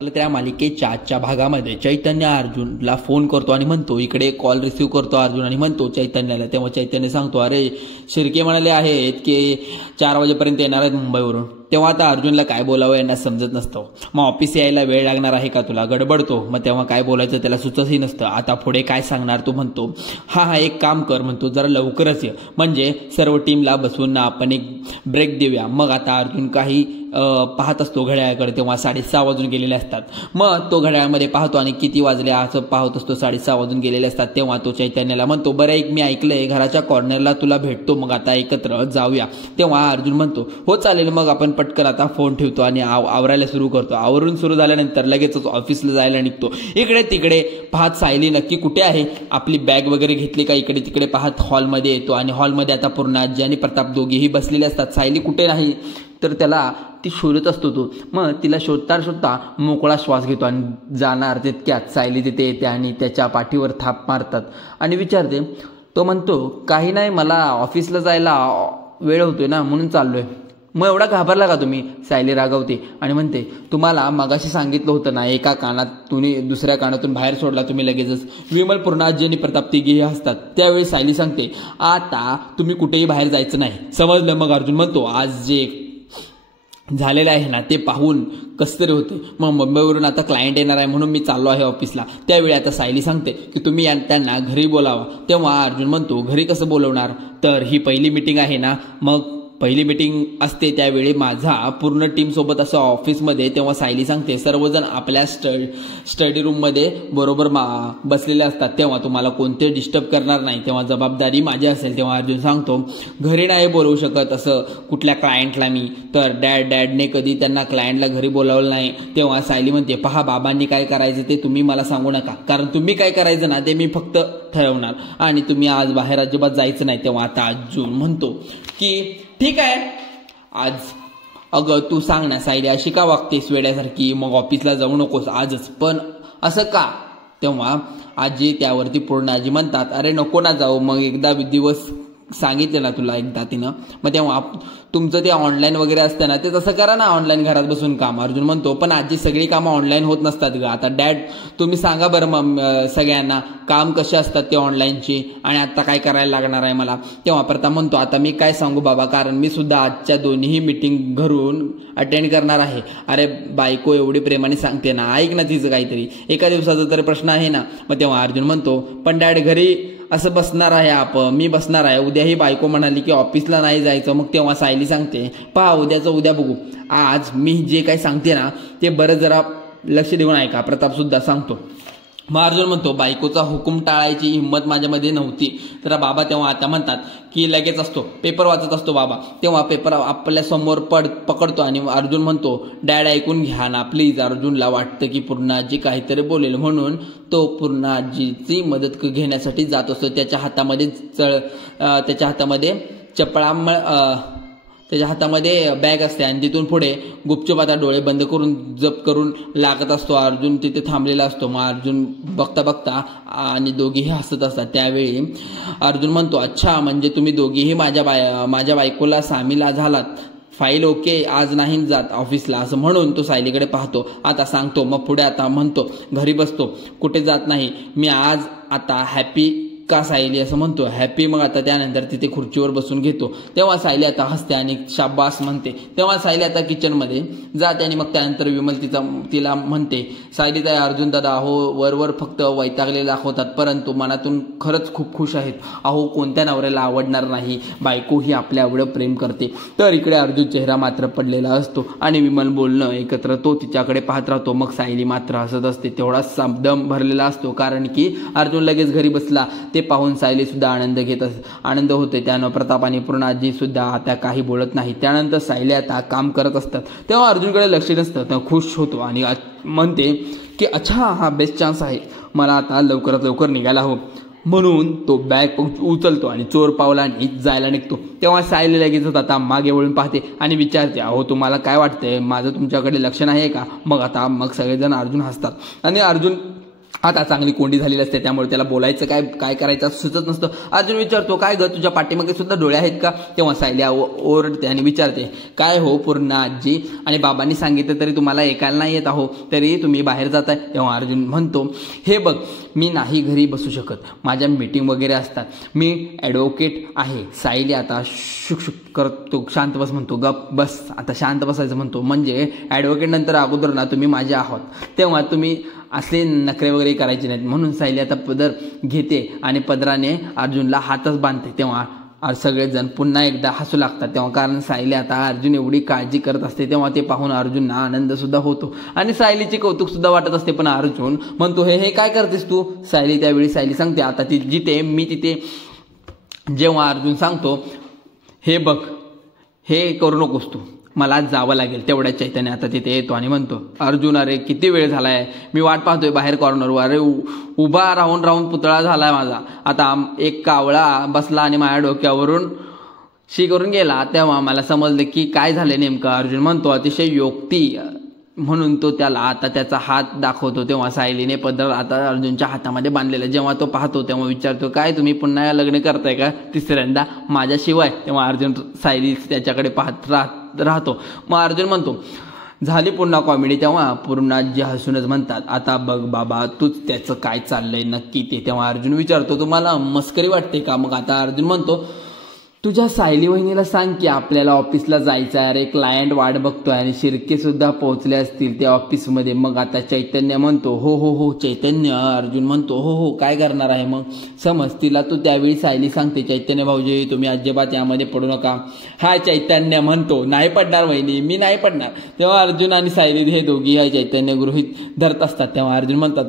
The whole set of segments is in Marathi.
त्या मालिकेच्या आजच्या भागामध्ये चैतन्य अर्जुनला फोन करतो आणि म्हणतो, इकडे कॉल रिसीव्ह करतो अर्जुन आणि म्हणतो चैतन्याला. तेव्हा चैतन्य सांगतो, अरे शिर्के म्हणाले आहेत की 4 वाजेपर्यंत येणार आहेत मुंबईवरून. तेव्हा आता अर्जुनला काय बोलावं यांना समजत नसतं. मग ऑफिस यायला वेळ लागणार आहे का तुला, गडबडतो. मग तेव्हा काय बोलायचं त्याला सुचतही नसतं. आता पुढे काय सांगणार तो म्हणतो, हा एक काम कर म्हणतो, जरा लवकरच ये, म्हणजे सर्व टीमला बसवून आपण एक ब्रेक देऊया. मग आता अर्जुन काही पाहत असतो घड्याळाकडे. तेव्हा 6:30 वाजून गेलेले असतात. मग तो घड्याळामध्ये पाहतो आणि किती वाजले असं पाहत असतो. 6:30 वाजून गेलेले असतात. तेव्हा तो चैतन्याला म्हणतो, बरं एक मी ऐकलंय घराच्या कॉर्नरला तुला भेटतो, मग आता एकत्र जाऊया. तेव्हा अर्जुन म्हणतो, हो चालेल. मग आपण पटकन आता फोन ठेवतो आणि आवरायला सुरू करतो. आवरून सुरू झाल्यानंतर लगेचच ऑफिसला जायला निघतो. इकडे तिकडे पाहत सायली नक्की कुठे आहे, आपली बॅग वगैरे घेतली का इकडे तिकडे पाहत हॉलमध्ये येतो आणि हॉलमध्ये आता पूर्ण आजी आणि प्रताप दोघेही बसलेले असतात. सायली कुठे नाही तर त्याला ती शोधत असतो तो. मग तिला शोधता शोधता मोकळा श्वास घेतो आणि जाणार तितक्यात सायली तिथे येते आणि त्याच्या पाठीवर थाप मारतात आणि विचारते. तो म्हणतो, काही नाही, मला ऑफिसला जायला वेळ होतोय ना म्हणून चाललोय. मग एवढा घाबरला का तुम्ही, सायली रागवते आणि म्हणते, तुम्हाला मगाशी सांगितलं होतं ना, एका कानात तुम्ही दुसऱ्या कानातून बाहेर सोडला तुम्ही लगेचच. विमल, पूर्णाजी आणि प्रताप तिघेही हसतात. त्यावेळी सायली सांगते, आता तुम्ही कुठेही बाहेर जायचं नाही, समजलं. मग अर्जुन म्हणतो, आज जे झालेलं आहे ना ते पाहून कसं तरी होते. मग मुंबईवरून आता क्लायंट येणार आहे म्हणून मी चाललो आहे ऑफिसला. त्यावेळी आता सायली सांगते की तुम्ही त्यांना घरी बोलावा. तेव्हा अर्जुन म्हणतो, घरी कसं बोलवणार, तर ही पहिली मीटिंग आहे ना. मग पहिली मीटिंग असते त्यावेळी माझा पूर्ण टीम सोबत असं ऑफिसमध्ये. तेव्हा सायली सांगते, सर्वजण आपल्या स्टडी रूममध्ये बरोबर बसलेले असतात, तेव्हा तुम्हाला कोणते डिस्टर्ब करणार नाही, तेव्हा जबाबदारी माझी असेल. तेव्हा अर्जुन सांगतो, घरी नाही बोलवू शकत असं कुठल्या क्लायंटला मी, तर डॅडने कधी त्यांना क्लायंटला घरी बोलावलं नाही. तेव्हा सायली म्हणते, पहा बाबांनी काय करायचं ते तुम्ही मला सांगू नका, कारण तुम्ही काय करायचं ना ते मी फक्त ठरवणार आणि तुम्ही आज बाहेर अजिबात जायचं नाही. तेव्हा आता अर्जुन म्हणतो की ठीक आहे आज, अगं तू सांग ना सायली, अशी का वागतेस वेड्यासारखी, मग ऑफिसला जाऊ नकोस आजच, पण असं का. तेव्हा आजी त्यावरती पूर्ण आजी म्हणतात, अरे नको ना जाऊ, मग एकदा दिवस सांगितलं ना तुला एकदा तिनं. मग तेव्हा तुमचं ते ऑनलाईन वगैरे असतं ना ते तसं करा ना, ऑनलाईन घरात बसून काम. अर्जुन म्हणतो, पण आजी सगळी कामं ऑनलाईन होत नसतात ग. आता डॅड तुम्ही सांगा बरं मग सगळ्यांना काम कसे असतात ते ऑनलाईनची, आणि आता काय करायला लागणार आहे मला. तेव्हा प्रताप म्हणतो, आता मी काय सांगू बाबा, कारण मी सुद्धा आजच्या दोन्ही मीटिंग घरून अटेंड करणार आहे. अरे बायको एवढी प्रेमाने सांगते ना, ऐक ना तिचं काहीतरी, एका दिवसाचा तरी प्रश्न आहे ना. मग तेव्हा अर्जुन म्हणतो, पण डॅड घरी असं बसणार आहे आपण, मी बसणार आहे. उद्याही बायको म्हणाली की ऑफिसला नाही जायचं. मग तेव्हा सायली सांगते, पहा उद्याचं उद्या बघू, आज मी जे काही सांगते ना ते बरं जरा लक्ष देऊन ऐका. प्रताप सुद्धा सांगतो. मग अर्जुन म्हणतो, बायकोचा हुकूम टाळायची हिंमत माझ्यामध्ये नव्हती. तर बाबा तेव्हा आता म्हणतात की लगेच असतो पेपर वाचत असतो बाबा. तेव्हा पेपर आपल्या समोर पकडतो आणि अर्जुन म्हणतो, डॅड ऐकून घ्या ना प्लीज. अर्जुनला वाटतं की पूर्णाजी काहीतरी बोलेल म्हणून तो पूर्णाजीची मदत घेण्यासाठी जात असतो. त्याच्या हातामध्ये बॅग असते आणि तिथून पुढे गुपचूप आता डोळे बंद करून जप करून लागत असतो. अर्जुन तिथे थांबलेला असतो. मग अर्जुन बघता आणि दोघीही हसत असतात. त्यावेळी अर्जुन म्हणतो, अच्छा म्हणजे तुम्ही दोघीही माझ्या बायकोला सामील झालात, फाईल ओके, आज नाही जात ऑफिसला, असं म्हणून तो सायलीकडे पाहतो. आता सांगतो. मग पुढे आता म्हणतो, घरी बसतो, कुठे जात नाही मी आज, आता हॅपी का सायली असं म्हणतो, हॅपी. मग आता त्यानंतर तिथे खुर्चीवर बसून घेतो. तेव्हा सायली आता हसते आणि शाबास म्हणते. तेव्हा सायली आता किचनमध्ये जाते आणि मग त्यानंतर विमल तिला म्हणते, सायली ताई, अर्जुन दादा अहो वरवर फक्त वैतागलेले दाखवतात, परंतु मनातून खरंच खूप खुश आहेत. अहो कोणत्या नवऱ्याला आवडणार नाही, बायको ही आपल्या एवढं प्रेम करते. तर इकडे अर्जुन चेहरा मात्र पडलेला असतो आणि विमल बोलणं एकत्र तो तिच्याकडे पाहत राहतो. मग सायली मात्र हसत असते. तेवढाच दम भरलेला असतो, कारण की अर्जुन लगेच घरी बसला ते पाहून सायली सुद्धा आनंद होते. त्यानं प्रताप आणि पूर्णाजी सुद्धा आता काही बोलत नाही. त्यानंतर सायली आता काम करत असतात. तेव्हा अर्जुनकडे लक्ष नसतं. तर खुश होतो आणि म्हणते की अच्छा हा बेस्ट चान्स आहे, मला आता लवकरात लवकर निघायला हवं. म्हणून तो बॅग उचलतो आणि चोर पावलांनी जायला निघतो. तेव्हा सायली लगेच आता मागे वळून पाहते आणि विचारते, अहो तुम्हाला काय वाटतंय, माझं तुमच्याकडे लक्ष नाही का. मग सगळेजण अर्जुन हसतात आणि अर्जुन आता चांगली कोंडी झालेली असते, त्यामुळे त्याला बोलायचं काय काय करायचं सुचत नसतं. अर्जुन विचारतो, काय ग तुझ्या पाठीमागे सुद्धा डोळे आहेत का? तेव्हा सायली ओरडते आणि विचारते, काय हो पूर्ण आजी, आणि बाबांनी सांगितलं तरी तुम्हाला ऐकायला नाही येत आहो, तरी तुम्ही बाहेर जाताय. तेव्हा अर्जुन म्हणतो, हे बघ मी नाही घरी बसू शकत, माझ्या मीटिंग वगैरे असतात, मी ॲडव्होकेट आहे. सायली आता शुक करतो, शांत बस म्हणतो, गप बस आता शांत बसायचं म्हणतो. म्हणजे ॲडव्होकेट नंतर अगोदर ना तुम्ही माझे आहात, तेव्हा तुम्ही असे नखरे वगैरे करायचे नाहीत. म्हणून सायली आता पदर घेते आणि पदराने अर्जुनला हातच बांधते. तेव्हा सगळेजण पुन्हा एकदा हसू लागतात. तेव्हा कारण सायली आता अर्जुन एवढी काळजी करत असते, तेव्हा ते पाहून अर्जुनना आनंद सुद्धा होतो आणि सायलीचे कौतुक सुद्धा वाटत असते. पण अर्जुन म्हणतो, हे काय करतेस तू? सायली त्यावेळी सायली सांगते, आता ती जिथे मी तिथे. जेव्हा अर्जुन सांगतो, हे बघ हे करू नकोस तू, मला जावं लागेल. तेवढ्या चैतन्य आता तिथे येतो आणि म्हणतो, अर्जुन अरे किती वेळ झालाय, मी वाट पाहतोय बाहेर कॉर्नरवर. अरे उभा राहून राहून पुतळा झालाय माझा. आता एक कावळा बसला आणि माझ्या डोक्यावरून शी करून गेला. तेव्हा मला समजलं की काय झालं नेमकं. अर्जुन म्हणतो, अतिशय योक्ती, म्हणून तो त्याला आता त्याचा हात दाखवतो. तेव्हा सायलीने पदर आता अर्जुनच्या हातामध्ये बांधलेला. जेव्हा तो पाहतो तेव्हा विचारतो, काय तुम्ही पुन्हा लग्न करताय का तिसऱ्यांदा माझ्याशिवाय? तेव्हा अर्जुन सायली त्याच्याकडे पाहत राहतो. मग अर्जुन म्हणतो, झाली पुन्हा कॉमेडी. तेव्हा पूर्णाजी हसूनच म्हणतात, आता बघ बाबा तूच त्याचं काय चाललंय नक्की ते. तेव्हा अर्जुन विचारतो, तुम्हाला मस्करी वाटते का? मग आता अर्जुन म्हणतो, तुझ्या सायली वहिनीला सांग की आपल्याला ऑफिसला जायचं आहे. अरे क्लायंट वाट बघतोय आणि शिर्के सुद्धा पोहोचले असतील त्या ऑफिसमध्ये. मग आता चैतन्य म्हणतो, हो हो हो चैतन्य. अर्जुन म्हणतो, हो हो काय करणार आहे मग? समज तिला तू. त्यावेळी सायली सांगते, चैतन्य भाऊजी तुम्ही अजिबात यामध्ये पडू नका. हा चैतन्य म्हणतो, नाही पडणार वहिनी, मी नाही पडणार. तेव्हा अर्जुन आणि सायली हे दोघी हा चैतन्य गृहीत धरत असतात. तेव्हा अर्जुन म्हणतात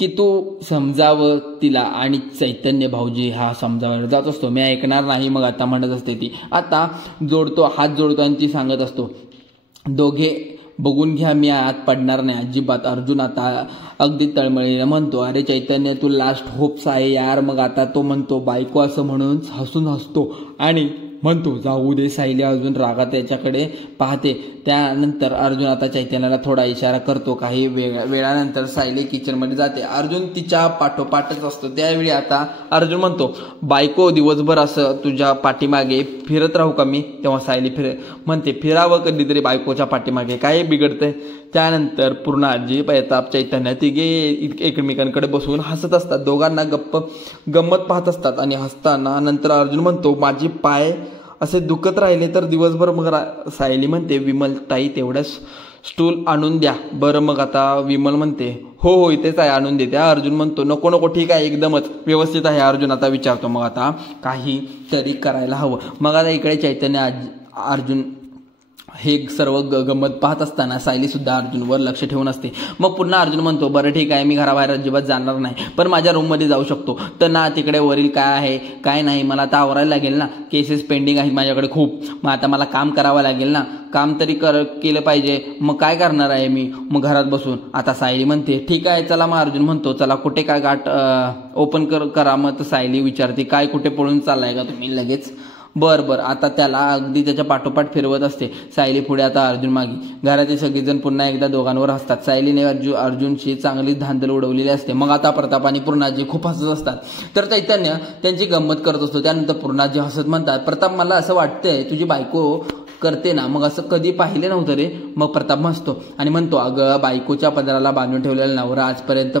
की तू समजावं तिला, आणि चैतन्य भाऊजी हा समजावायला जात असतो, मी ऐकणार नाही. मग आता म्हणत असते ती, आता हात जोडतो आणि ती सांगत असतो, दोघे बघून घ्या मी आत पडणार नाही अजिबात. अर्जुन आता अगदी तळमळीने म्हणतो, अरे चैतन्य तू लास्ट होप्स आहे यार. मग आता तो म्हणतो बायको असं म्हणून हसून हसतो आणि म्हणतो, जाऊ दे. सायली अर्जुन रागात त्याच्याकडे पाहते. त्यानंतर अर्जुन आता चैतन्याला थोडा इशारा करतो. काही वेळानंतर सायली किचनमध्ये जाते. अर्जुन तिच्या पाठोपाठच असतो. त्यावेळी आता अर्जुन म्हणतो, बायको दिवसभर असं तुझ्या पाठीमागे फिरत राहू का मी? तेव्हा सायली म्हणते, फिरावं कधीतरी बायकोच्या पाठीमागे, काय बिघडतंय? त्यानंतर पूर्ण आजी पैताप चैतन्य तिघे एकमेकांकडे बसून हसत असतात. दोघांना गंमत पाहत असतात आणि हसताना नंतर अर्जुन म्हणतो, माझी पाय असे दुखत राहिले तर दिवसभर. मग सायली म्हणते, विमल ताई तेवढ्याच स्टूल आणून द्या बरं. मग आता विमल म्हणते, हो हो इथेच आहे आणून देते. अर्जुन म्हणतो, नको नको ठीक आहे एकदमच व्यवस्थित आहे. अर्जुन आता विचारतो, मग आता काही तरी करायला हवं. मग आता इकडे चैतन्य अर्जुन हे सर्व गंमत पाहत असताना सायली सुद्धा अर्जुनवर लक्ष ठेवून असते. मग पुन्हा अर्जुन म्हणतो, बरं ठीक आहे मी घराबाहेर अजिबात जाणार नाही, पण माझ्या रूममध्ये जाऊ शकतो. तर ना तिकडे वरील काय आहे काय नाही मला आता आवरायला लागेल ना, केसेस पेंडिंग आहेत माझ्याकडे खूप. मग आता मला काम करावं लागेल ना, काम तरी केलं पाहिजे. मग काय करणार आहे मी मग घरात बसून? आता सायली म्हणते, ठीक आहे चला. मग अर्जुन म्हणतो, चला कुठे काय गाठ ओपन करा. मग सायली विचारते, काय कुठे पळून चाललाय का तुम्ही लगेच? बरं आता त्याला अगदी त्याच्या पाठोपाठ फिरवत असते. सायली पुढे आता अर्जुन मागे. घराचे सगळेजण पुन्हा एकदा दोघांवर हसतात. सायलीने अर्जुनशी चांगली धांदल उडवलेली असते. मग आता प्रताप आणि पूर्णाजी खूप हसत असतात. तर चैतन्य त्यांची गंमत करत असतो. त्यानंतर पूर्णाजी हसत म्हणतात, प्रताप मला असं वाटतंय तुझी बायको करते ना, मग असं कधी पाहिले नव्हतं रे. मग प्रताप हसतो आणि म्हणतो, अगं बायकोच्या पदराला बांधून ठेवलेला नवरा आजपर्यंत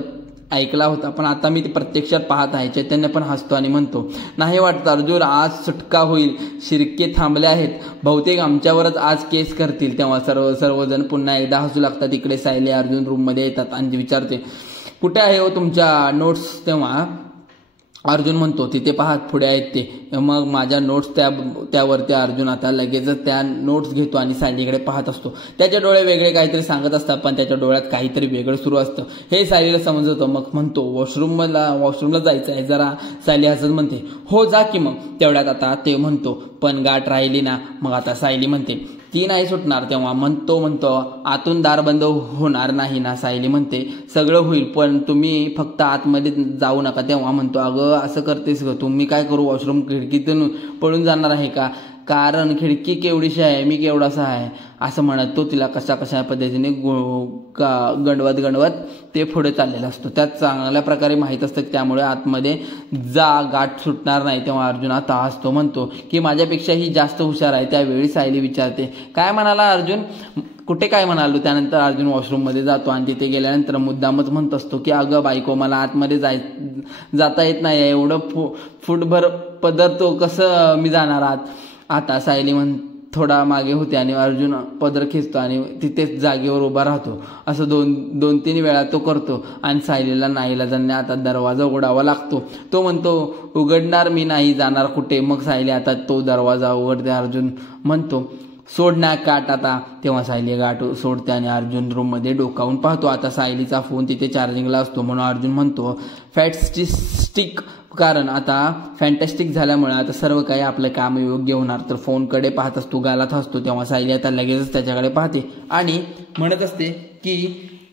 ऐकला होता, पण आता मी ते प्रत्यक्षात पाहत आहे. चैतन्य पण हसतो आणि म्हणतो, नाही वाटतं अर्जुन आज सुटका होईल, शिर्के थांबले आहेत, बहुतेक आमच्यावरच आज केस करतील. तेव्हा सर्वजण पुन्हा एकदा हसू लागतात. इकडे सायली अर्जुन रूममध्ये येतात आणि विचारते, कुठे आहे हो तुमच्या नोट्स? तेव्हा अर्जुन म्हणतो, तिथे पाहत पुढे आहेत ते. मग माझ्या नोट्स त्यावरती अर्जुन आता लगेचच त्या नोट्स घेतो आणि सायलीकडे पाहत असतो. त्याचे डोळे वेगळे काहीतरी सांगत असतात, पण त्याच्या डोळ्यात काहीतरी वेगळं सुरू असतं हे सायलीला समजतं. मग म्हणतो, वॉशरूमला जायचं आहे जरा. सायली हसत म्हणते, हो जा की. मग तेवढ्यात आता ते म्हणतो, पण गाठ राहिली ना. मग आता सायली म्हणते, ती नाही सुटणार. तेव्हा म्हणतो आतून दार बंद होणार नाही ना? सायली म्हणते, सगळं होईल, पण तुम्ही फक्त आतमध्ये जाऊ नका. तेव्हा म्हणतो, अगं असं करतेस ग तुम्ही, काय करू? वॉशरूम खिडकीतून पळून जाणार आहे का? कारण खिडकी केवढीशी आहे, मी केवढासा आहे, असं म्हणत तो तिला कशा पद्धतीने गणवत गणवत ते पुढे चाललेलं असतो. त्यात चांगल्या प्रकारे माहीत असतं की त्यामुळे आतमध्ये गाठ सुटणार नाही. तेव्हा अर्जुन आता हसतो, म्हणतो की माझ्यापेक्षाही जास्त हुशार आहे. त्यावेळी सायली विचारते, काय म्हणाला अर्जुन? कुठे काय म्हणालो? त्यानंतर अर्जुन वॉशरूममध्ये जातो आणि तिथे गेल्यानंतर मुद्दामच म्हणत असतो की अगं बायको, मला आतमध्ये जाता येत नाही, एवढं फुटभर पदर तो कसं मी जाणार आत? आता सायली थोडा मागे होते आणि अर्जुन पदर खेचतो आणि तिथेच जागेवर उभा राहतो. असं दोन तीन वेळा तो करतो आणि सायलीला नाईलाजाने आता दरवाजा उघडावा लागतो. तो म्हणतो, उघडणार मी नाही, जाणार कुठे? मग सायली आता तो दरवाजा उघडते. अर्जुन म्हणतो, सोड ना काट आता. तेव्हा सायली गाठ सोडते आणि अर्जुन रूममध्ये डोकावून पाहतो. आता सायलीचा फोन तिथे चार्जिंगला असतो म्हणून अर्जुन म्हणतो, फॅन्टॅस्टिक, कारण आता फॅन्टॅस्टिक झाल्यामुळे आता सर्व काही आपलं काम योग्य होणार. तर फोनकडे पाहत असतो, गालात हसतो. तेव्हा सायली आता लगेचच त्याच्याकडे पाहते आणि म्हणत असते की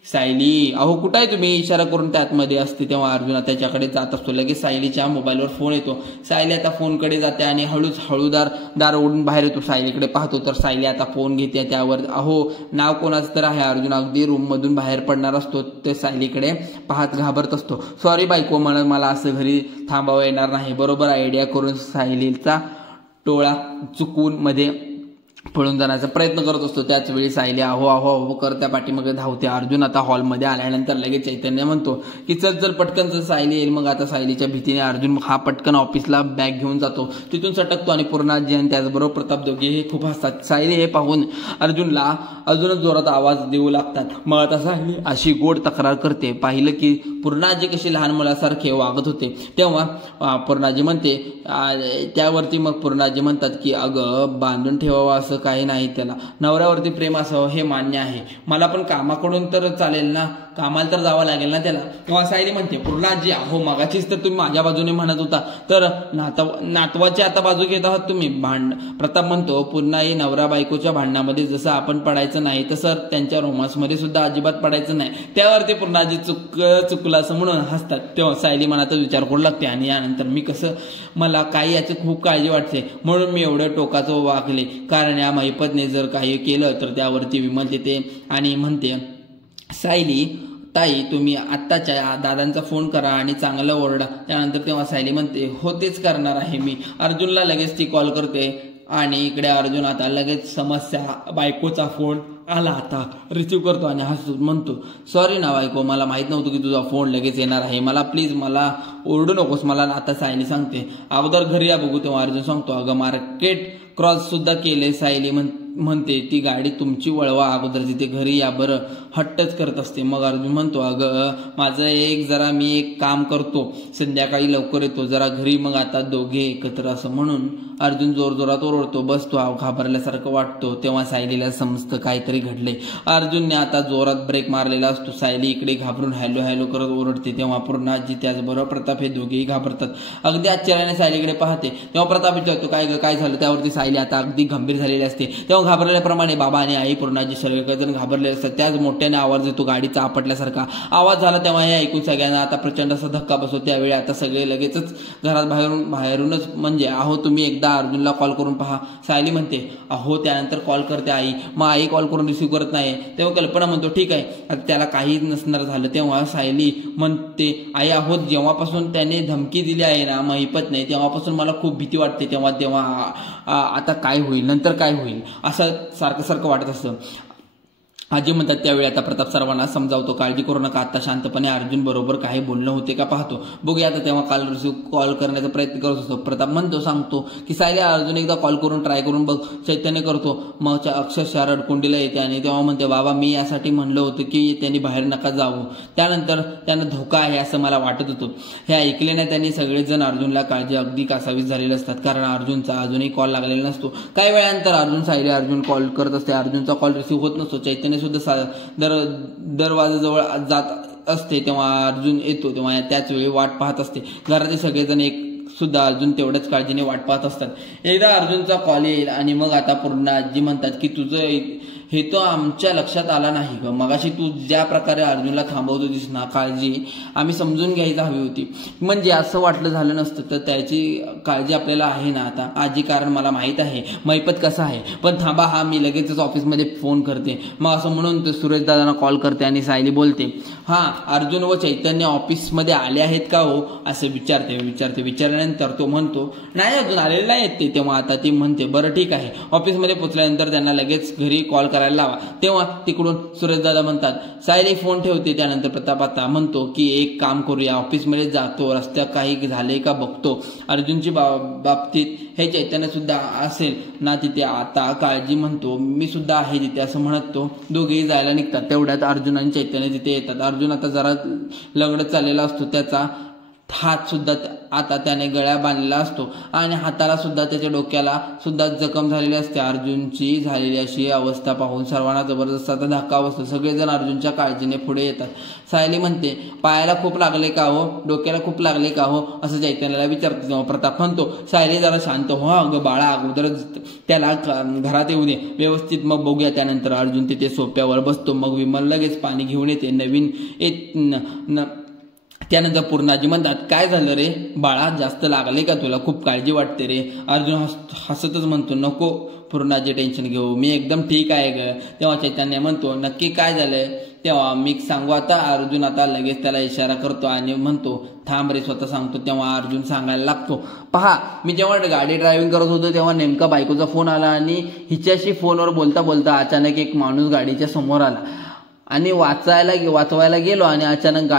सायली, अहो कुठं आहे तुम्ही? इशारा करून त्यातमध्ये असते. तेव्हा अर्जुन त्याच्याकडे जात असतो. लगेच सायलीच्या मोबाईलवर फोन येतो. सायली आता फोनकडे जाते आणि हळूदार दार ओढून बाहेर येतो. सायलीकडे पाहतो तर सायली आता फोन घेते. त्यावर अहो नाव कोणाचं तर आहे. अर्जुन अगदी रूममधून बाहेर पडणार असतो. ते सायलीकडे पाहत घाबरत असतो. सॉरी बायको, मला असं घरी थांबावं येणार नाही. बरोबर आयडिया करून सायलीचा टोळा चुकून मध्ये पळून जाण्याचा प्रयत्न करत असतो. त्याच वेळी सायली अहो अहो अहो कर त्या पाठीमागे धावते. अर्जुन आता हॉलमध्ये आल्यानंतर लगेच चैतन्य म्हणतो की चल पटकन सायली येईल. मग आता सायलीच्या भीतीने अर्जुन हा पटकन ऑफिसला बॅग घेऊन जातो. तिथून सटकतो आणि पूर्णाजी आणि त्याचबरोबर प्रताप दोघे हे खूप हसतात. सायली हे पाहून अर्जुनला अजूनच जोरात आवाज देऊ लागतात. मग आता सायली अशी गोड तक्रार करते, पाहिलं की पूर्णाजी कशी लहान मुलासारखे वागत होते. तेव्हा पूर्णाजी म्हणते, त्यावरती मग पूर्णाजी म्हणतात की अगं बांधून ठेवावं असं काही नाही, त्याला नवऱ्यावरती प्रेम असावं हे मान्य आहे. मला पण कामाकडून तर चालेल ना, कामाला तर जावं लागेल ना त्याला. तेव्हा सायली म्हणते, पूर्णाजी अहो मगाचीच तर तुम्ही माझ्या बाजूने म्हणत होता, तर नातवाची आता बाजू घेत आहात तुम्ही. प्रताप म्हणतो, पुन्हाही नवरा बायकोच्या भांडणामध्ये जसं आपण पडायचं नाही तसं त्यांच्या रोमांसमध्ये सुद्धा अजिबात पडायचं नाही. त्यावरती पूर्णाजी चुकलं असं म्हणून हसतात. तेव्हा सायली मनातच विचार करू लागते आणि यानंतर मी कसं, मला काही याची खूप काळजी वाटते म्हणून मी एवढं टोकाचं वागले, कारण या महिपतने जर काही केलं तर त्यावरती विमलते ते आणि म्हणते, सायली ताई तुम्ही आत्ताच्या दादांचा फोन करा आणि चांगलं ओरडा. त्यानंतर तेव्हा सायली म्हणते, हो तेच करणार आहे मी. अर्जुनला लगेच ती कॉल करते आणि इकडे अर्जुन आता लगेच समस्या, बायकोचा फोन आला आता रिसिव्ह करतो आणि हसून म्हणतो, सॉरी ना बायको, मला माहित नव्हतं की तुझा फोन लगेच येणार आहे. मला प्लीज मला ओरडू नकोस. मला आता सायली सांगते, अगोदर घरी या बघू. तेव्हा अर्जुन सांगतो, अगं मार्केट क्रॉस सुद्धा केले. सायली म्हणते, ती गाडी तुमची वळवा अगोदर, तिथे घरी या बरं. हट्टच करत असते. मग अर्जुन म्हणतो, अगं माझं मी एक काम करतो, संध्याकाळी लवकर येतो जरा घरी, मग आता दोघे एकत्र. असं म्हणून अर्जुन जोरजोरात ओरडतो. बस तो घाबरल्यासारखं वाटतो. तेव्हा सायलीला समजतं काहीतरी घडले. अर्जुनने आता जोरात ब्रेक मारलेला असतो. सायली इकडे घाबरून हॅलो हॅलो करत ओरडते. तेव्हा पूर्णाजी त्याचबरोबर प्रताप हे दोघेही घाबरतात. अगदी आश्चर्याने सायलीकडे पाहते. तेव्हा प्रताप विचारतो, काय झालं? त्यावरती सायली आता अगदी गंभीर झालेली असते. तेव्हा घाबरल्याप्रमाणे बाबा आणि आई, पूर्णाजी सर्वजण घाबरले असतात. त्याच मोठ्याने आवाज येतो, गाडीचा आपटल्यासारखा आवाज झाला. तेव्हा हे ऐकून सगळ्यांना आता प्रचंड असा धक्का बसतो. त्यावेळी आता सगळे लगेचच घरात बाहेरूनच म्हणजे, अहो तुम्ही एकदा अर्जुनला कॉल करून पहा. सायली म्हणते, अहो त्यानंतर कॉल करते आई. मग आई कॉल करून रिसिव्ह करत नाही. तेव्हा कल्पना म्हणतो, ठीक आहे आता त्याला काही नसणार झालं. तेव्हा सायली म्हणते, आई अहो जेव्हापासून त्याने धमकी दिली आहे ना महिपत नाही, तेव्हापासून मला खूप भीती वाटते. तेव्हा आता काय होईल, नंतर काय होईल असं सारखं वाटत असतं. आजी म्हणतात, त्यावेळी आता प्रताप सर्वांना समजावतो, काळजी करू नका, आता शांतपणे अर्जुन बरोबर काही बोलणं होते का पाहतो, बघूया. आता तेव्हा कॉल करण्याचा प्रयत्न करत असतो. प्रताप सांगतो की सायली अर्जुन एकदा कॉल करून ट्राय करून बघ. चैतन्य करतो. मग अक्षरशः रडकुंडीला येते आणि तेव्हा म्हणते, बाबा मी यासाठी म्हणलं होतं की त्यांनी बाहेर नका जावं, त्यानंतर त्यांना धोका आहे असं मला वाटत होतं. हे ऐकले नाही त्यांनी सगळेजण. अर्जुनला काळजी अगदी कासावीस झालेली असतात, कारण अर्जुनचा अजूनही कॉल लागलेला नसतो. काही वेळानंतर अर्जुन कॉल करत असते. अर्जुनचा कॉल रिसिव्ह होत नसतो. चैतन्य सुद्धा दरवाजाजवळ जात असते. तेव्हा अर्जुन येतो. तेव्हा त्याच वेळी वाट पाहत असते. घरातील सगळेजण सुद्धा अर्जुन तेवढ्याच काळजीने वाट पाहत असतात. एकदा अर्जुनचा कॉल येईल आणि मग आता पूर्ण आजी म्हणतात की तुझं हे तो आमच्या लक्षात आला नाही ग. मगाशी तू ज्या प्रकारे अर्जुनला थांबवत होतीस ना, काळजी आम्ही समजून घ्यायला हवी होती. म्हणजे असं वाटलं झालं नसतं तर त्याची काळजी आपल्याला आहे ना आता आजी, कारण मला माहित आहे मैपत कसा आहे. पण थांबा, हा मी लगेचच ऑफिसमध्ये फोन करते. मग असं म्हणून ते सुरेश दादांना कॉल करते आणि सायली बोलते, हा अर्जुन व चैतन्य ऑफिसमध्ये आले आहेत का हो असं विचारल्यानंतर तो म्हणतो, नाही अजून आलेले नाहीत ते. तेव्हा आता ती म्हणते, बरं ठीक आहे. ऑफिसमध्ये पोचल्यानंतर त्यांना लगेच घरी कॉल करायला लावा. तेव्हा तिकडून सुरेश दादा म्हणतात, सायली फोन ठेवते. त्यानंतर प्रताप आता म्हणतो की एक काम करूया, ऑफिसमध्ये जातो, रस्त्यात काही झाले का बघतो. अर्जुनची बाबतीत हे चैतन्य सुद्धा असेल ना तिथे, आता काळजी म्हणतो मी सुद्धा आहे तिथे असं म्हणत तो दोघेही जायला निघतात. तेवढ्यात अर्जुन आणि चैतन्य तिथे येतात. अर्जुन आता जरा लगडत चाललेला असतो, त्याचा हात सुद्धा आता त्याने गळ्या बांधलेला असतो आणि हाताला सुद्धा त्याच्या डोक्याला सुद्धा जखम झालेली असते. अर्जुनची झालेली अशी अवस्था पाहून सर्वांना जबरदस्त आता धक्का बसतो. सगळेजण अर्जुनच्या काळजीने पुढे येतात. सायली म्हणते, पायाला खूप लागले का हो, डोक्याला खूप लागले का हो असं चैतन्याला विचारते. तेव्हा प्रताप म्हणतो, सायली जरा शांत हो अगं बाळा, अगोदर त्याला घरात येऊ दे व्यवस्थित, मग बघूया. त्यानंतर अर्जुन तिथे सोप्यावर बसतो. मग विमल लगेच पाणी घेऊन येते नवीन त्यानंतर पूर्णाजी म्हणतात, काय झालं रे बाळा, जास्त लागले का तुला, खूप काळजी वाटते रे. अर्जुन हसतच म्हणतो, नको पूर्णाजी टेन्शन घेऊ, मी एकदम ठीक आहे ग. तेव्हा चैतन्य म्हणतो, नक्की काय झालंय. तेव्हा मी सांगू आता. अर्जुन आता लगेच त्याला इशारा करतो आणि म्हणतो, थांब रे स्वतः सांगतो. तेव्हा अर्जुन सांगायला लागतो, पहा मी जेव्हा गाडी ड्रायव्हिंग करत होतो तेव्हा नेमका बायकोचा फोन आला आणि हिच्याशी फोनवर बोलता बोलता अचानक एक माणूस गाडीच्या समोर आला आणि वाचवायला गेलो आणि अचानक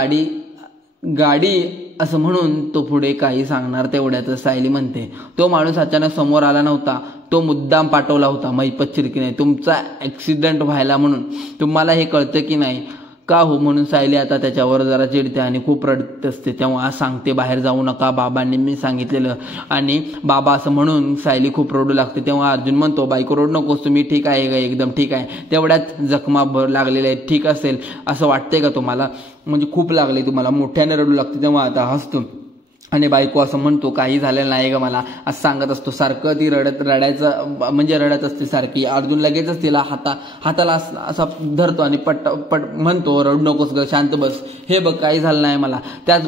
गाडी असं म्हणून तो पुढे काही सांगणार तेवढ्यातच सायली म्हणते, तो माणूस अचानक समोर आला नव्हता, तो मुद्दाम पाठवला होता मैपत चिरकीने तुमचा ऍक्सिडेंट व्हायला म्हणून. तुम्हाला हे कळतं की नाही का हो. म्हणून सायली आता त्याच्यावर जरा चिडते आणि खूप रडत असते. तेव्हा सांगते, बाहेर जाऊ नका, बाबांनी मी सांगितलेलं. आणि बाबा असं म्हणून सायली खूप रडू लागते. तेव्हा अर्जुन म्हणतो, बायको रडू नकोस, तुम्ही ठीक आहे का, एकदम ठीक आहे. तेवढ्यात जखमा लागलेल्या आहेत, ठीक असेल असं वाटतंय का तुम्हाला, म्हणजे खूप लागले तुम्हाला, मोठ्याने रडू लागते. तेव्हा आता हसतो आणि बायको असं म्हणतो, काही झालेलं नाही ग मला असं सांगत असतो. सारखं ती रडत असते सारखी. अर्जुन लगेचच तिला हाताला असा धरतो आणि पट म्हणतो, रडू नकोस ग, शांत बस, हे बघ काही झालं नाही मला, त्याच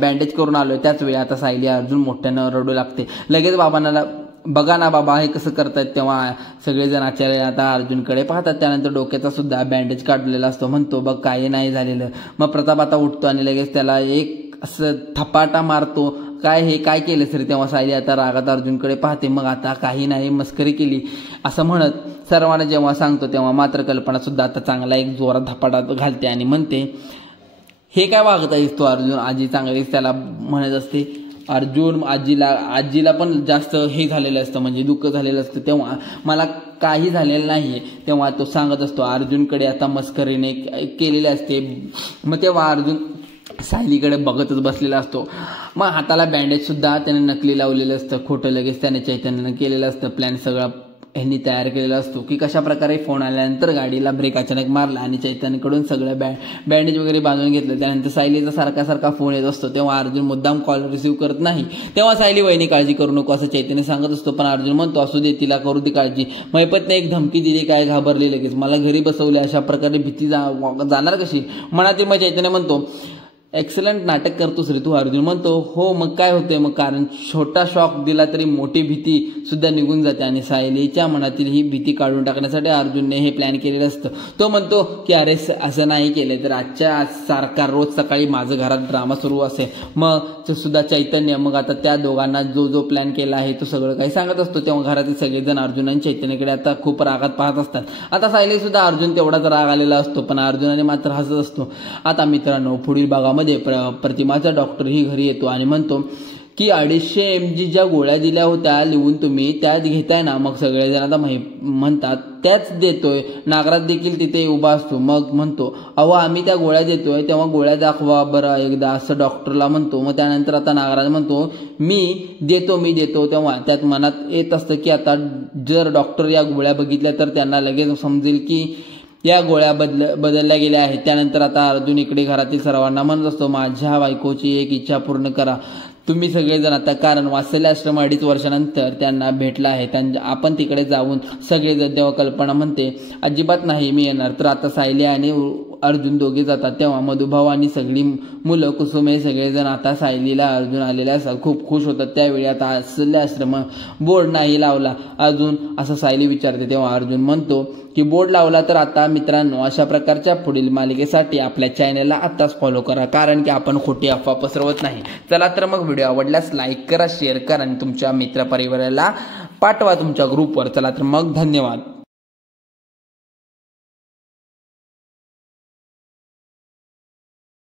बँडेज करून आलोय. त्याच वेळी आता सायली अर्जुन मोठ्यानं रडू लागते. लगेच बाबांना, बघा ना बाबा हे कसं करतायत. तेव्हा सगळेजण आचार्य आता अर्जुनकडे पाहतात. त्यानंतर डोक्याचा सुद्धा बँडेज काढलेला असतो. म्हणतो, बघ काही नाही झालेलं. मग प्रताप आता उठतो आणि लगेच त्याला एक असं थपाटा मारतो, काय केलं सर. तेव्हा सायली आता रागात अर्जुनकडे पाहते. मग आता काही नाही, मस्करी केली असं म्हणत सर्वांना जेव्हा सांगतो तेव्हा मात्र कल्पना सुद्धा आता चांगला एक जोरात धपाटा घालते आणि म्हणते, हे काय वागत आहेस तो अर्जुन. आजी चांगलीच त्याला म्हणत असते. अर्जुन आजीला पण जास्त हे झालेलं असतं, म्हणजे दुःख झालेलं असतं. तेव्हा मला काही झालेलं नाही. तेव्हा तो सांगत असतो अर्जुनकडे आता मस्करीने केलेले असते. मग तेव्हा अर्जुन सायलीकडे बघतच बसलेला असतो. मग हाताला बँडेज सुद्धा त्याने नकली लावलेलं असतं, खोटं लगेच त्याने चैतन्यानं केलेलं असतं. प्लॅन सगळा ह्यांनी तयार केलेला असतो की कशा प्रकारे फोन आल्यानंतर गाडीला ब्रेक अचानक मारला आणि चैतन्यकडून सगळं बँडेज वगैरे बांधून घेतलं. त्यानंतर सायलीचा सारखा फोन येत असतो. तेव्हा अर्जुन मुद्दाम कॉल रिसीव्ह करत नाही. तेव्हा सायली, वहिनी काळजी करू नको असं चैतन्य सांगत असतो. पण अर्जुन म्हणतो, असू दे, तिला करू दे काळजी. मैपतने एक धमकी दिली, काय घाबरली लगेच, मला घरी बसवले, अशा प्रकारे भीती जाणार कशी मनातील. मग चैतन्य म्हणतो, एक्सलंट नाटक करतोस रे तू. अर्जुन म्हणतो, हो मग काय होते मग, कारण छोटा शॉक दिला तरी मोठी भीती सुद्धा निघून जाते. आणि सायलीच्या मनातील ही भीती काढून टाकण्यासाठी अर्जुनने हे प्लॅन केलेलं असतं. तो म्हणतो की अरे असं नाही केलं तर आजच्या सारखा रोज सकाळी माझं घरात ड्रामा सुरू असेल. मग सुद्धा चैतन्य मग आता त्या दोघांना जो प्लॅन केला आहे तो सगळं काही सांगत असतो. तेव्हा घरातील सगळेजण अर्जुन आणि चैतन्यकडे आता खूप रागात पाहत असतात. आता सायली सुद्धा अर्जुन तेवढाच राग आलेला असतो, पण अर्जुनाने मात्र हसत असतो. आता मित्रांनो, पुढील भागामध्ये प्रतिमाचा डॉक्टर ही घरी येतो आणि म्हणतो की 250 mg ज्या गोळ्या दिल्या होत्या लिहून तुम्ही त्याच घेताय ना. मग सगळेजण आता म्हणतात त्याच देतोय. नागराज देखील तिथे उभा असतो. मग म्हणतो, अहो आम्ही त्या गोळ्या देतोय, तेव्हा गोळ्या दाखवा बरं एकदा असं डॉक्टरला म्हणतो. मग त्यानंतर आता नागराज म्हणतो, मी देतो. तेव्हा त्यात मनात येत असतं की आता जर डॉक्टर या गोळ्या बघितल्या तर त्यांना लगेच समजेल की या गोळ्या बदलल्या गेल्या आहेत. त्यानंतर आता अर्जुन इकडे घरातील सर्वांना म्हणत असतो, माझ्या बायकोची एक इच्छा पूर्ण करा. तुम्ही सगळेजण आता, कारण वात्सल्य आश्रम 2.5 वर्षानंतर त्यांना भेटला आहे, आपण तिकडे जाऊन सगळेजण. तेव्हा कल्पना म्हणते अजिबात नाही मी येणार. तर आता सायली आणि अर्जुन दोघे जातात. तेव्हा मधुभाऊ आणि सगळी मुलं, कुसुम हे सगळेजण आता सायलीला अर्जुन आलेले असतात, खूप खुश होतात. त्यावेळी आता वात्सल्य आश्रम बोर्ड नाही लावला अजून असं सायली विचारते. तेव्हा अर्जुन म्हणतो की बोर्ड लावला तर आता मित्रांनो अशा प्रकारच्या पुढील मालिकेसाठी आपल्या चॅनलला आत्ताच फॉलो करा, कारण की आपण खोटी अफवा पसरवत नाही. चला तर मग व्हिडिओ आवडल्यास लाईक करा, शेअर करा आणि तुमच्या मित्रपरिवाराला पाठवा तुमच्या ग्रुपवर. चला तर मग धन्यवाद.